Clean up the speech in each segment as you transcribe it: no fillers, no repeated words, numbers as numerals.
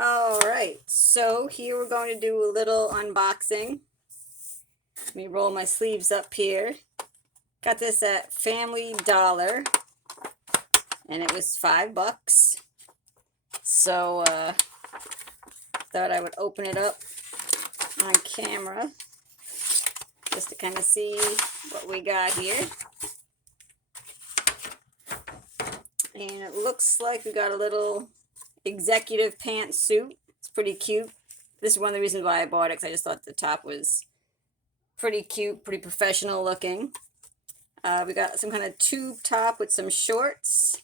Alright, so here we're going to do a little unboxing. Let me roll my sleeves up here. Got this at Family Dollar, and it was $5. So, thought I would open it up on camera just to kind of see what we got here. And it looks like we got a little executive pantsuit. It's pretty cute. This is one of the reasons why I bought it, because I just thought the top was pretty cute, pretty professional looking. We got some kind of tube top with some shorts.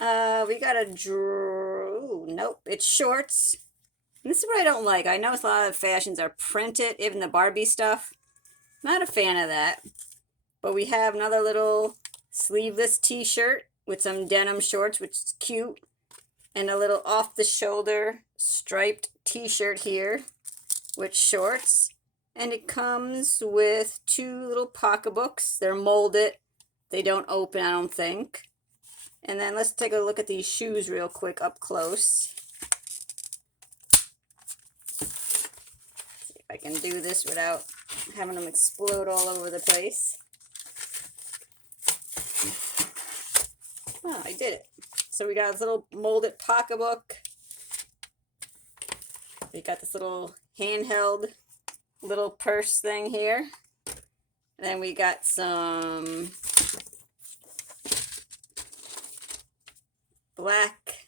We got a nope, it's shorts. And this is what I don't like. I know a lot of fashions are printed, even the Barbie stuff. Not a fan of that. But we have another little sleeveless t-shirt with some denim shorts, which is cute. And a little off-the-shoulder striped t-shirt here with shorts. And it comes with two little pocketbooks. They're molded. They don't open, I don't think. And then let's take a look at these shoes real quick up close. See if I can do this without having them explode all over the place. Oh, I did it. So we got this little molded pocketbook. We got this little handheld little purse thing here. And then we got some black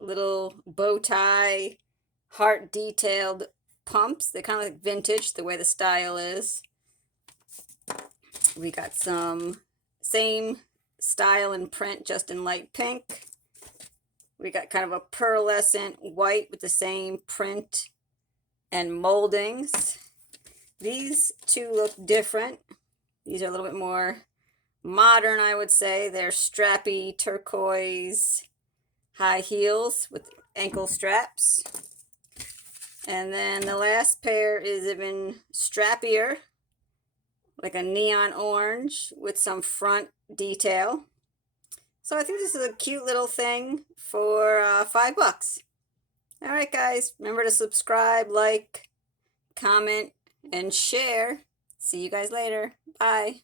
little bow tie heart detailed pumps. They're kind of like vintage, the way the style is. We got some same style and print, just in light pink. We got kind of a pearlescent white with the same print and moldings. These two look different. These are a little bit more modern, I would say. They're strappy turquoise high heels with ankle straps. And then the last pair is even strappier, like a neon orange with some front detail. So I think this is a cute little thing for $5. All right, guys, remember to subscribe, like, comment, and share. See you guys later. Bye.